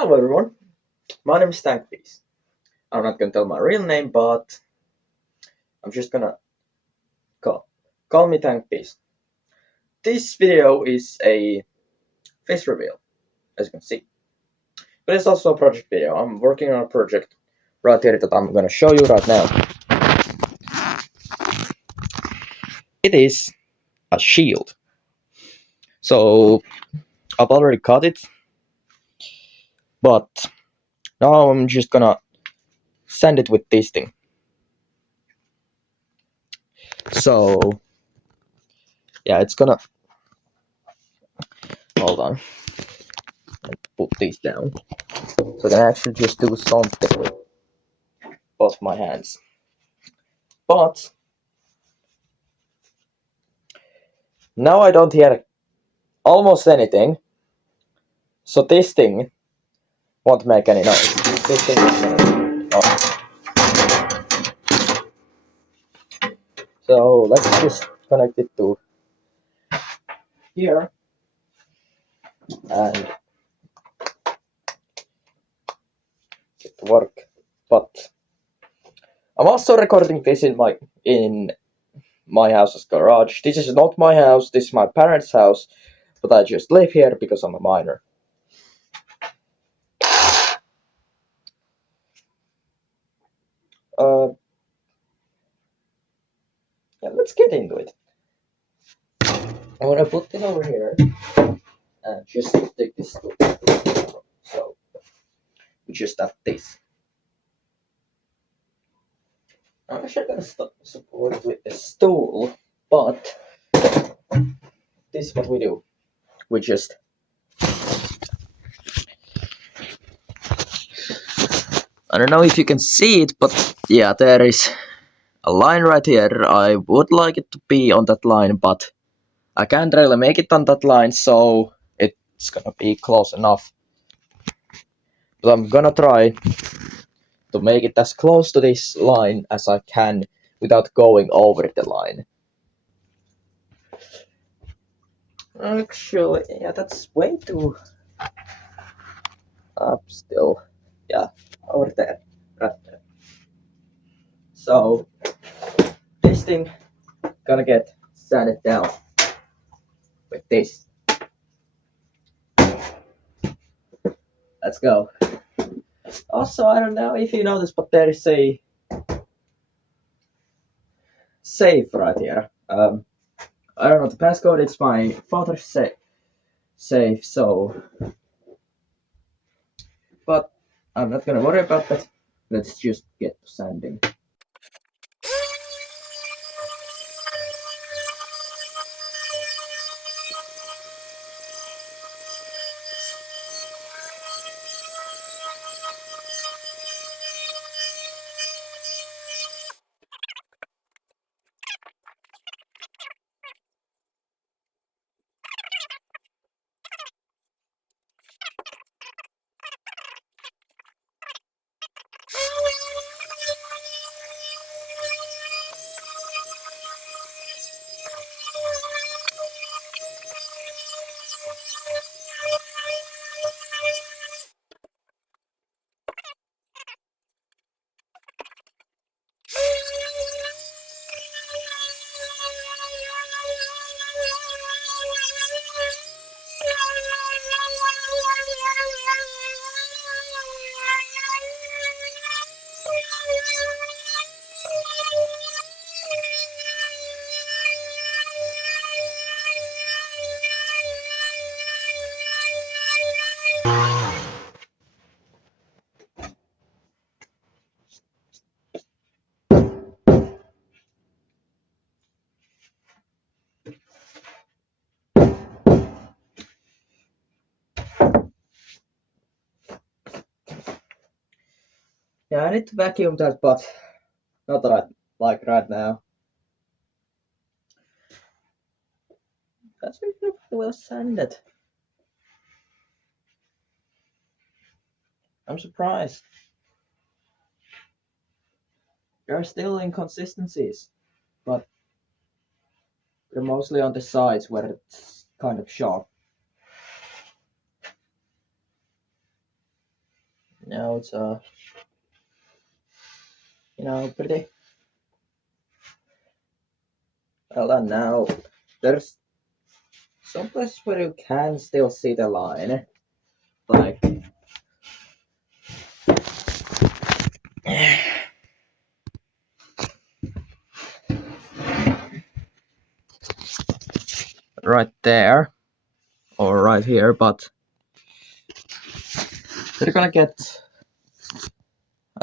Hello everyone, my name is Tankbeast. I'm not gonna tell my real name, but I'm just gonna call me Tankbeast. This video is a face reveal, as you can see, but it's also a project video. I'm working on a project right here that I'm gonna show you right now. It is a shield. So I've already cut it, but now I'm just gonna sand it with this thing. So yeah, it's gonna hold on. Put these down. So I can actually just do something with both my hands. But now I don't hear almost anything. So this thing won't make any noise. This thing oh. So let's just connect it to here and get to work. But I'm also recording this in my house's garage. This is not my house, this is my parents' house, but I just live here because I'm a minor. Yeah, let's get into it. I'm gonna put this over here and just take this stool. So we just have this. I'm actually gonna support it with a stool, but this is what we do. We just I don't know if you can see it, but yeah, there is a line right here. I would like it to be on that line, but I can't really make it on that line, so it's gonna be close enough. But I'm gonna try to make it as close to this line as I can without going over the line. Actually, yeah, that's way too up still. Yeah, over there, right there. So this thing gonna get sanded down with this. Let's go. Also, I don't know if you know this, but there is a safe right here. I don't know the passcode. It's my father's safe. So, but I'm not gonna worry about that. Let's just get to sanding. Yeah, I need to vacuum that, but not right now. That's really well sanded. I'm surprised. There are still inconsistencies, but they're mostly on the sides where it's kind of sharp. Now it's pretty well done. Now there's some places where you can still see the line, like right there or right here, but they're gonna get.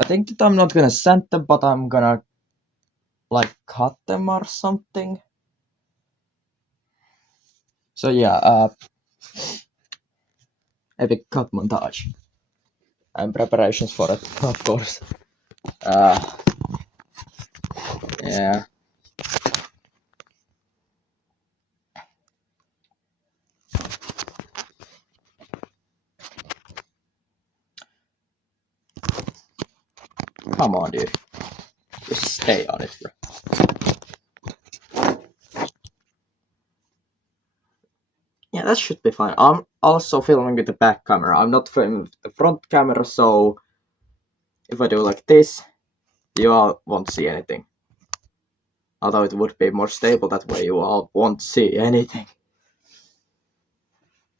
I think that I'm not gonna sand them, but I'm gonna like cut them or something. So yeah, epic cut montage and preparations for it, of course. Yeah. Come on, dude. Just stay on it, bro. Yeah, that should be fine. I'm also filming with the back camera. I'm not filming with the front camera, so if I do like this, you all won't see anything. Although it would be more stable that way, you all won't see anything.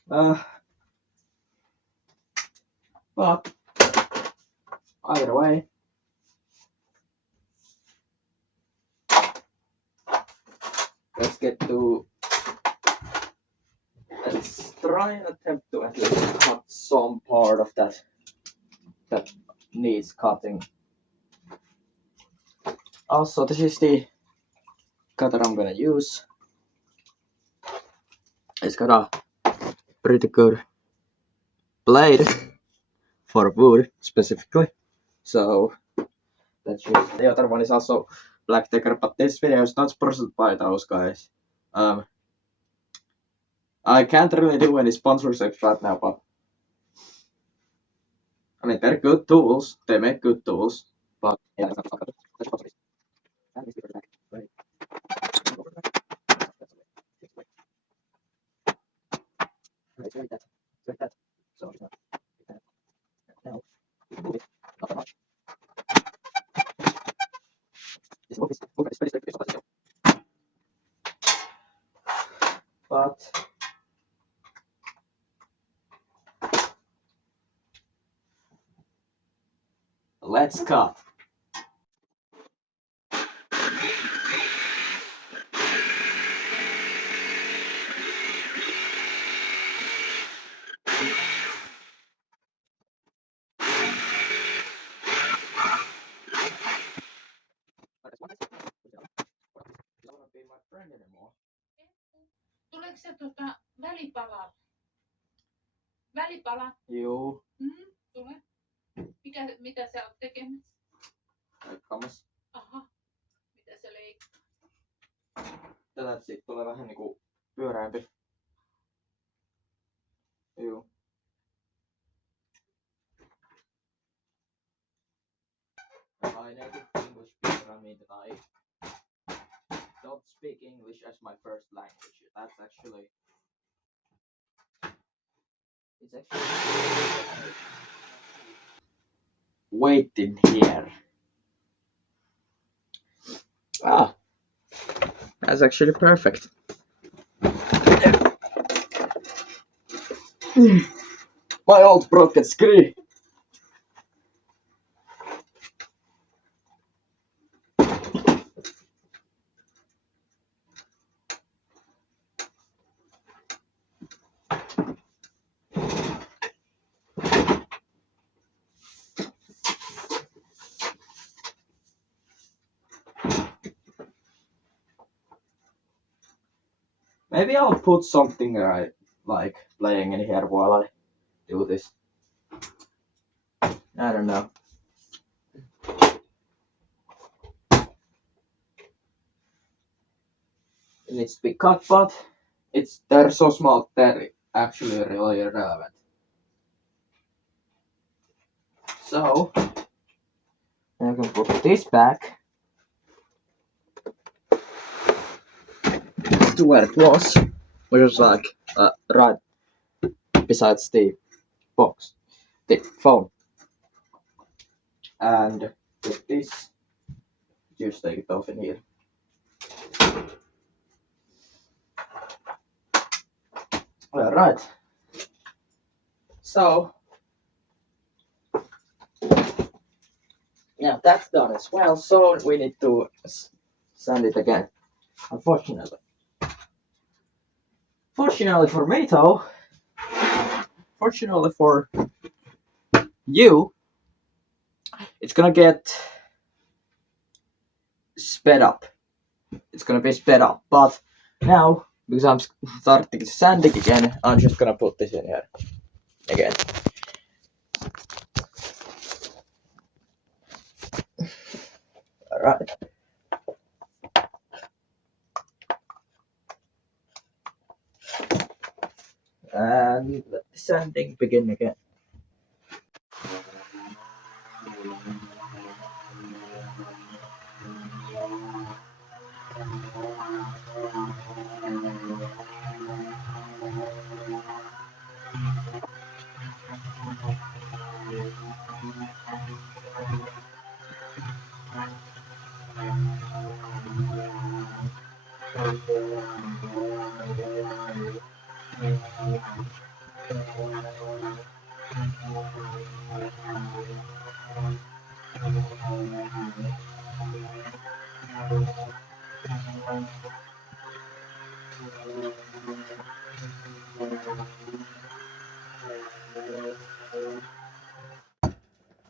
But either way, let's try and attempt to at least cut some part of that needs cutting. Also, this is the cutter I'm gonna use. It's got a pretty good blade for wood specifically. So that's just the other one is also Black Decker, but this video is not sponsored by those guys. I can't really do any sponsorships right now, but I mean they're good tools. They make good tools, but yeah, that's not sponsored. But let's cut. Tuleeko se välipala? Välipala? Joo. Tule. Mitä sä oot tekemässä? Leikkaamassa. Aha. Mitä sä leikkaat? Tätä siitä tulee vähän niinku pyöreämpi. Joo. My native English speaker, I mean that I don't speak English as my first language. That's actually waiting here. That's actually perfect. My old broken screen. Maybe I'll put something right, like playing in here while I do this. I don't know. It needs to be cut, but they're so small they're actually really irrelevant. So I'm gonna put this back to where it was, which was like right besides the box, the phone. and with this, just take it off in here. Alright. So now that's done as well, so we need to sand it again. Unfortunately. Fortunately for me though, fortunately for you, it's gonna get sped up. It's gonna be sped up, but now, because I'm starting sanding again, I'm just gonna put this in here again. Alright. And let the sanding begin again.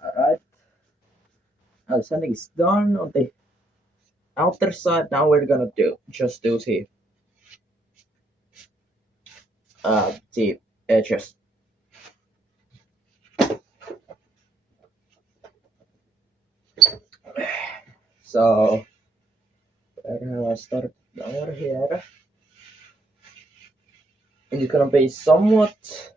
Alright. Now the sanding is done on the outer side. Now we're gonna just do the edges. So I start over here. And it's gonna be somewhat.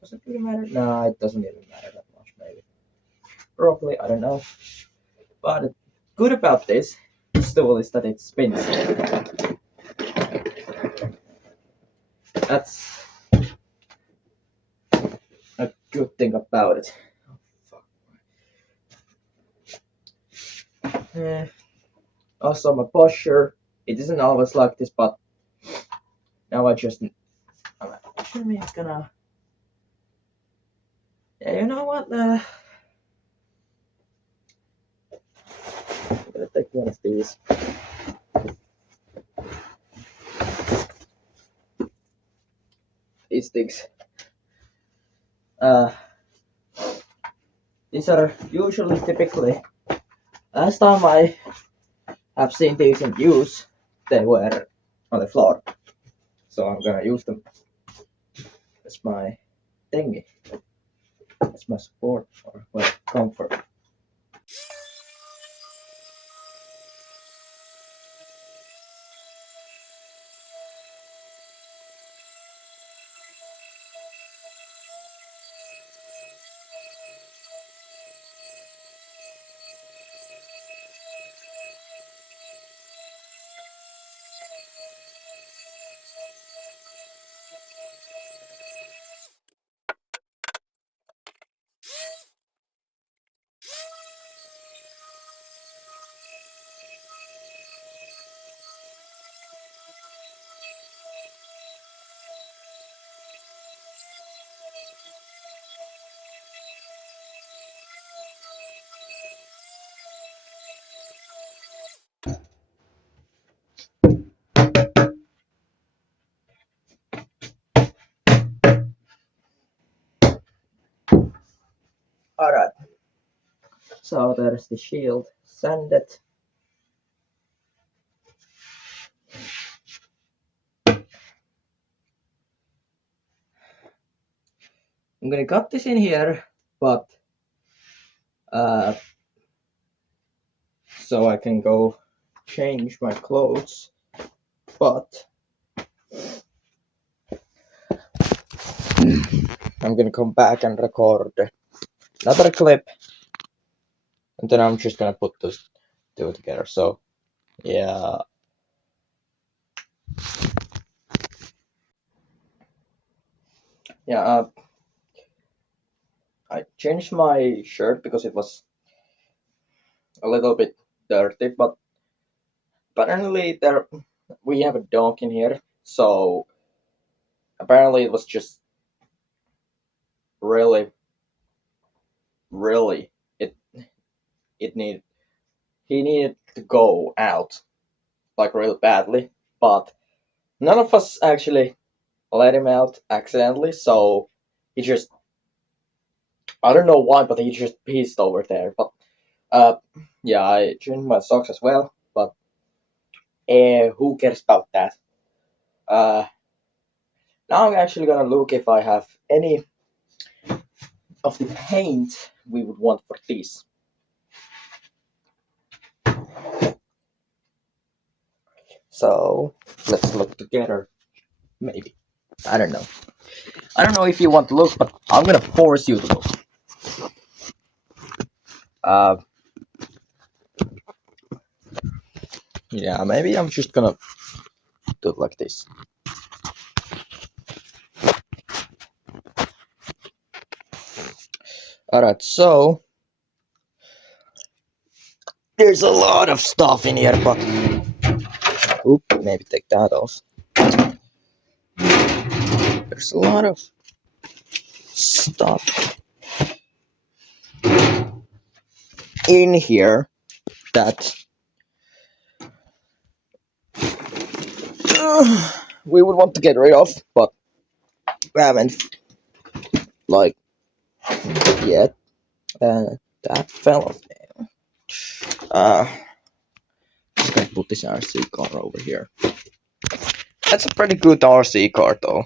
Does it really matter? No, it doesn't even matter that much, maybe. Probably, I don't know. But the good about this tool is that it spins. That's a good thing about it. Also, my posture, it isn't always like this, but now I'm actually gonna. Yeah, you know what? I'm gonna take one of these. These things. These are usually typically. Last time I have seen these in use, they were on the floor. So I'm gonna use them as my thingy, as my support or well, comfort. Alright, so there's the shield sanded. I'm gonna cut this in here, but so I can go change my clothes. But I'm gonna come back and record another clip, and then I'm just gonna put those two together. So yeah. Yeah, I changed my shirt because it was a little bit dirty, but apparently there we have a dog in here, so apparently it was just really, really it it need he needed to go out like really badly, but none of us actually let him out accidentally, so he just I don't know why, but he just pissed over there. But uh, yeah, I changed my socks as well, but who cares about that? Uh, now I'm actually gonna look if I have any of the paint we would want for this. So let's look together. Maybe. I don't know. I don't know if you want to look, but I'm gonna force you to look. Uh, yeah, maybe I'm just gonna do it like this. Alright, so there's a lot of stuff in here, but oop, maybe take that off. There's a lot of stuff in here that we would want to get rid of, but we haven't like yet. That fell off. Uh, just gonna put this RC car over here. That's a pretty good RC car, though.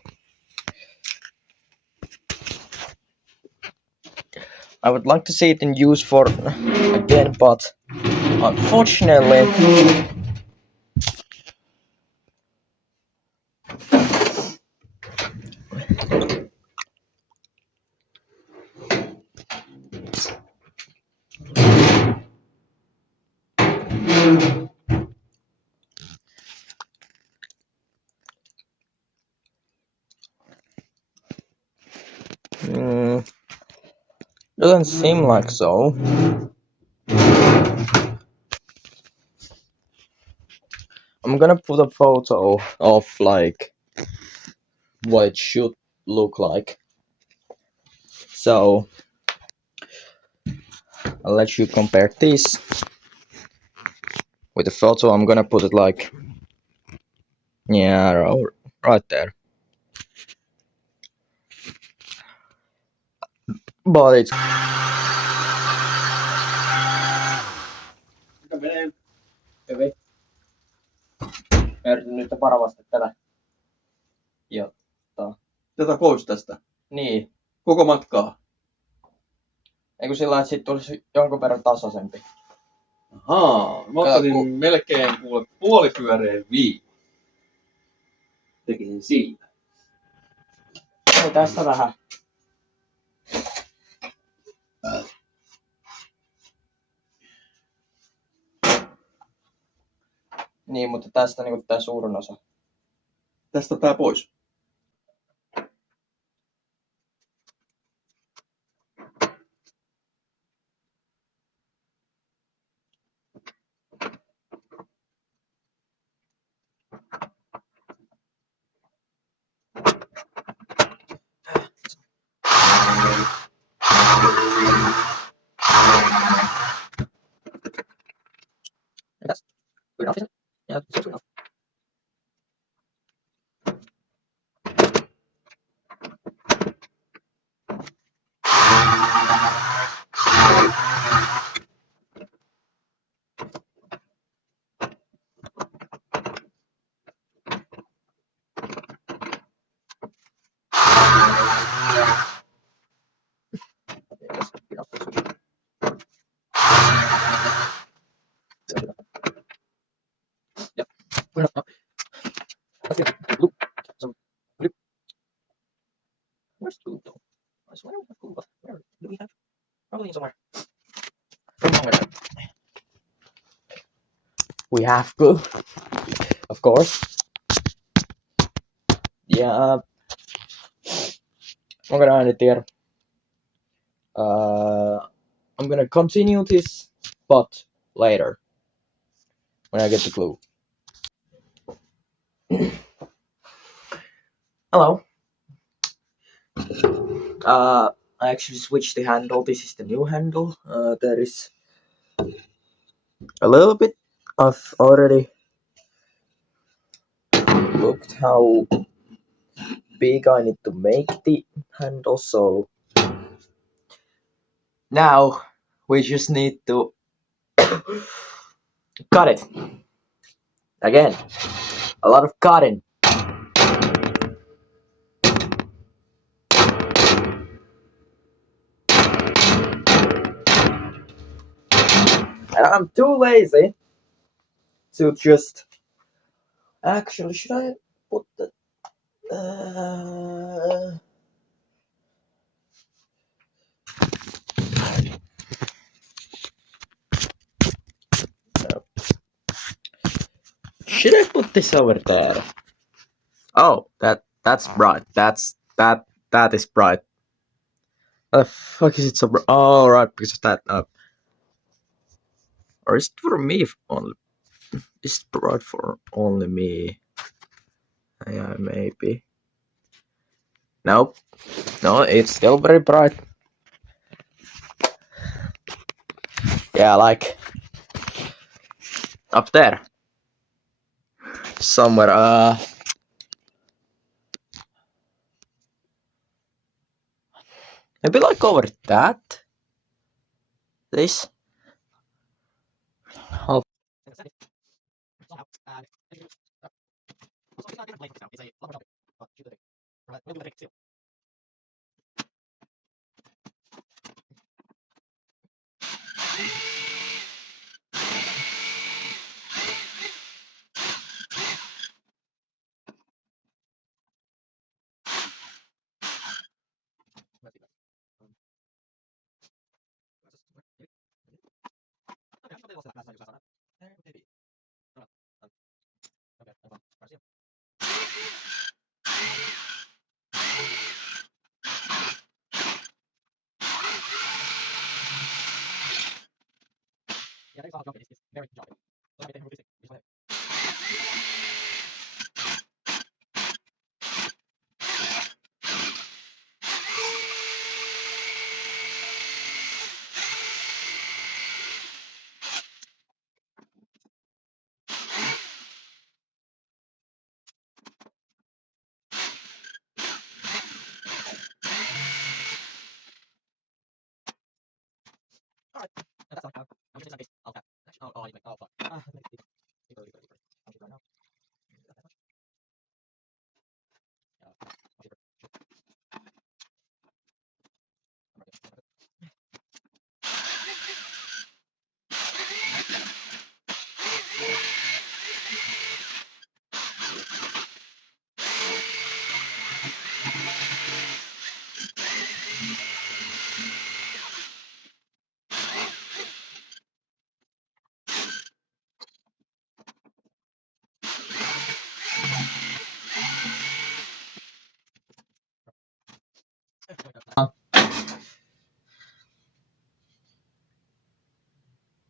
I would like to see it in use for again, but unfortunately, doesn't seem like so. I'm gonna put a photo of like what it should look like. So I'll let you compare this with the photo. I'm gonna put it like, yeah, right there. But it's Mikä menee? Hyvin. Mä yritän nyt varovasti tätä jotta. Tätä pois tästä. Niin. Koko matkaa. Eikö sillä että siitä tulisi jonkun verran tasaisempi? Ahaa, mä ottaisin melkein kuule puolipyöreän viivan. Tekisin siitä. Ei tästä vähän. Niin, mutta tästä niinku tää suurin osa. Tästä tää pois. And that's good enough, isn't it? Yeah, that's good enough. Yes, good enough. Yep, good enough now. That's good. Blue. Some blue. Where's blue though? I swear we have blue, but where do we have? Probably somewhere. Somewhere. We have blue, of course. Ja, onko näin en tiedä. I'm gonna continue this, but later when I get the clue. Hello. I actually switched the handle. This is the new handle. There is a little bit. I've already looked how big I need to make the handle, so now we just need to cut it. Again, a lot of cutting. And I'm too lazy to just... Actually, should I put the... No. Should I put this over there? Oh, that's bright. That is bright. What the fuck is it so bright? Oh, right, because of that. Or is it for me only? Is it bright for only me? Yeah, maybe. Nope. No, it's still very bright. Yeah, like up there. Somewhere. Maybe like over that. This. I'll...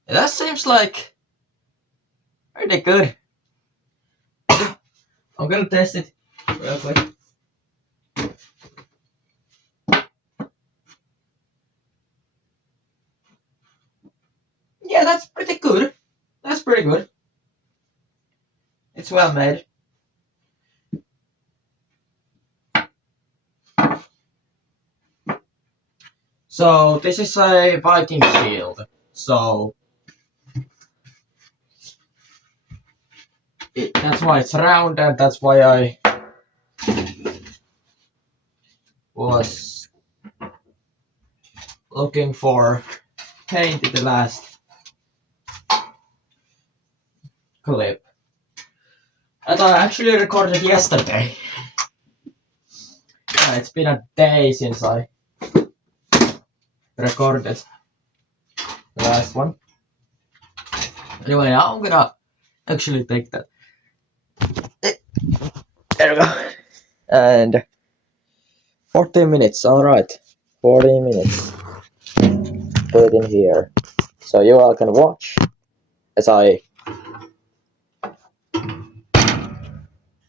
That seems like pretty good. I'm gonna test it real quick. Yeah, that's pretty good. That's pretty good. It's well made. So this is a Viking shield. So that's why it's round, and that's why I was looking for paint in the last clip. And I actually recorded yesterday. It's been a day since I recorded the last one. Anyway, now I'm gonna actually take that. There we go. And 14 minutes, alright. 14 minutes. put it in here. So you all can watch as I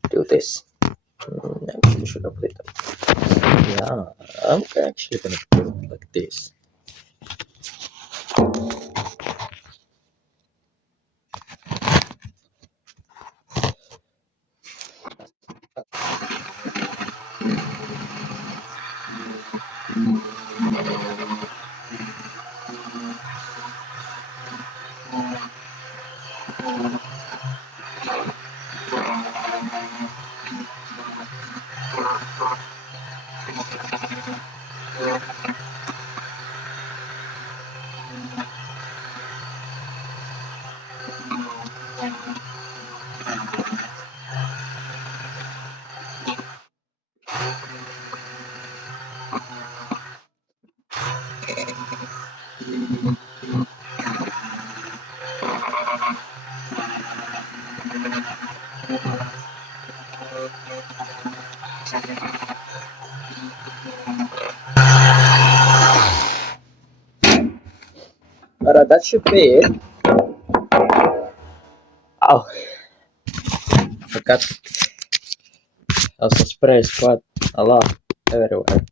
do this. Actually, should I put it up? Yeah, I'm actually gonna put it like this. Alright, that should be it. Oh, forgot. Also sprays quite a lot everywhere.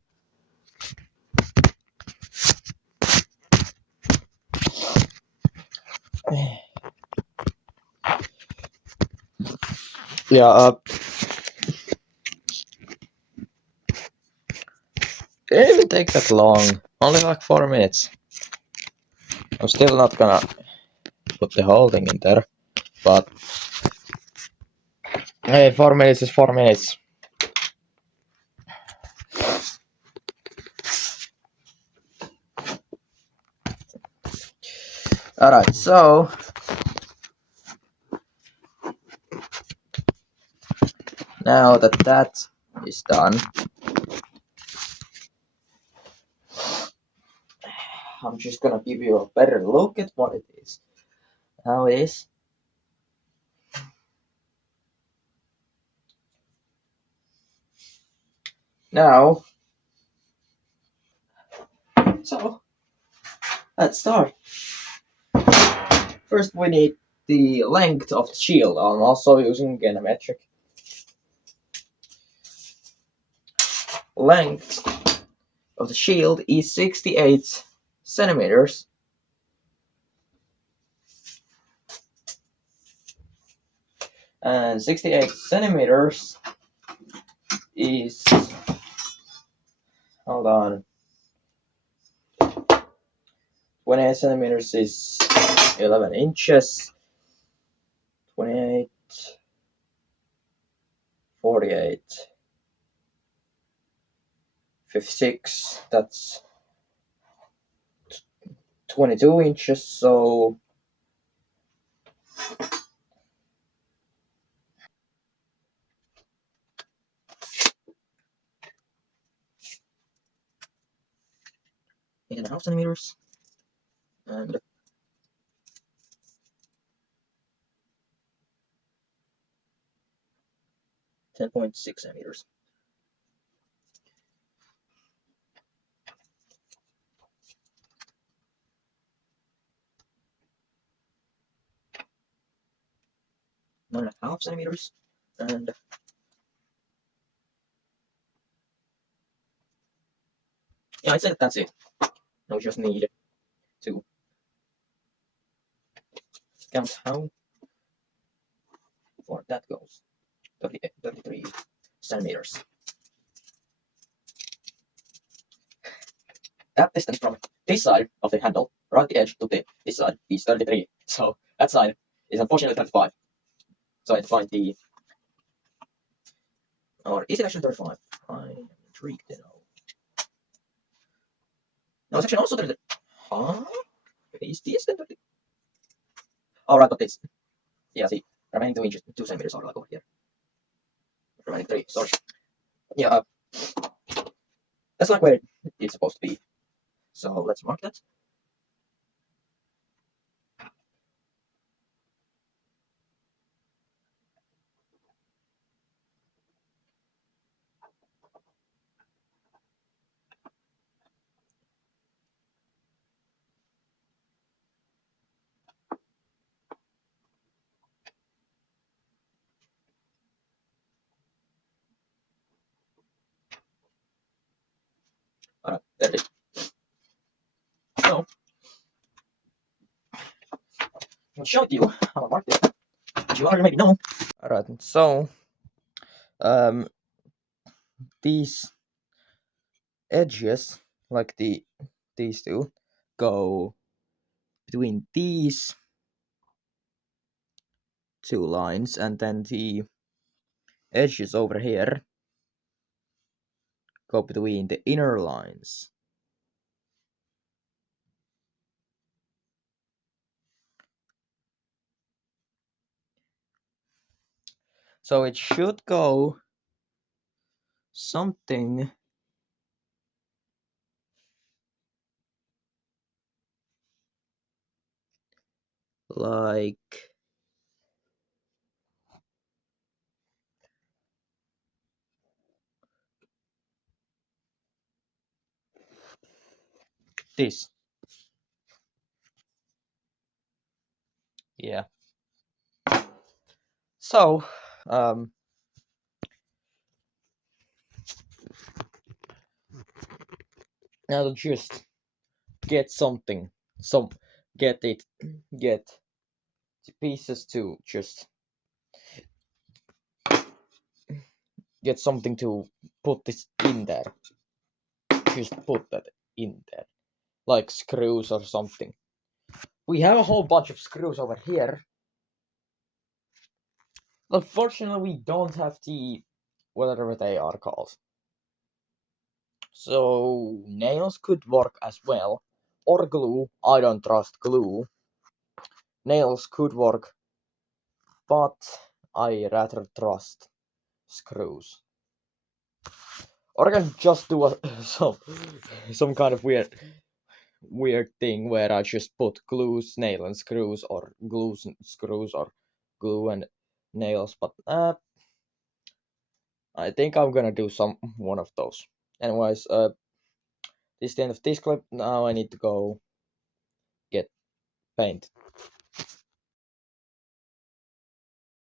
Yeah, didn't even take that long. Only like 4 minutes. I'm still not gonna put the whole thing in there, but hey, 4 minutes is 4 minutes. Alright, so now that that is done, I'm just gonna give you a better look at what it is. How it is. Now, so let's start. First, we need the length of the shield. I'm also using Genometric. Length of the shield is 68 centimeters. And 68 centimeters is, hold on, 28 centimeters is 11 inches. 28, 48, 56, that's 22 inches, so eight and a half centimeters, and 10.6 centimeters. Nine and a half centimeters, and yeah, I'd say that's it. Now we just need to count how far that goes. 33 centimeters. That distance from this side of the handle, right at the edge, to this side is 33. So that side is unfortunately 35. So I have to find the, or is it actually 35? I'm intrigued to know. No, it's actually also 30. Huh? Is this the 30? Alright, but it's, yeah, see, remaining 2 inches, 2 centimeters are like over here. Remaining 3, sorry. Yeah, that's like where it's supposed to be. So let's mark that. There it is. So, I'll show it to you how I marked it. As you already maybe know. Alright, so these edges, like these two, go between these two lines, and then the edges over here go between the inner lines. So it should go something like this. Yeah. So, now to just get something, get the pieces to just get something to put this in there. Just put that in there, like screws or something. We have a whole bunch of screws over here. Unfortunately, we don't have the whatever they are called. So nails could work as well, or glue. I don't trust glue. Nails could work, but I rather trust screws. Or I can just do some kind of weird thing where I just put glues, nail and screws, or glues and screws, or glue and nails. But I think I'm gonna do one of those. Anyways, this is the end of this clip. Now I need to go get paint.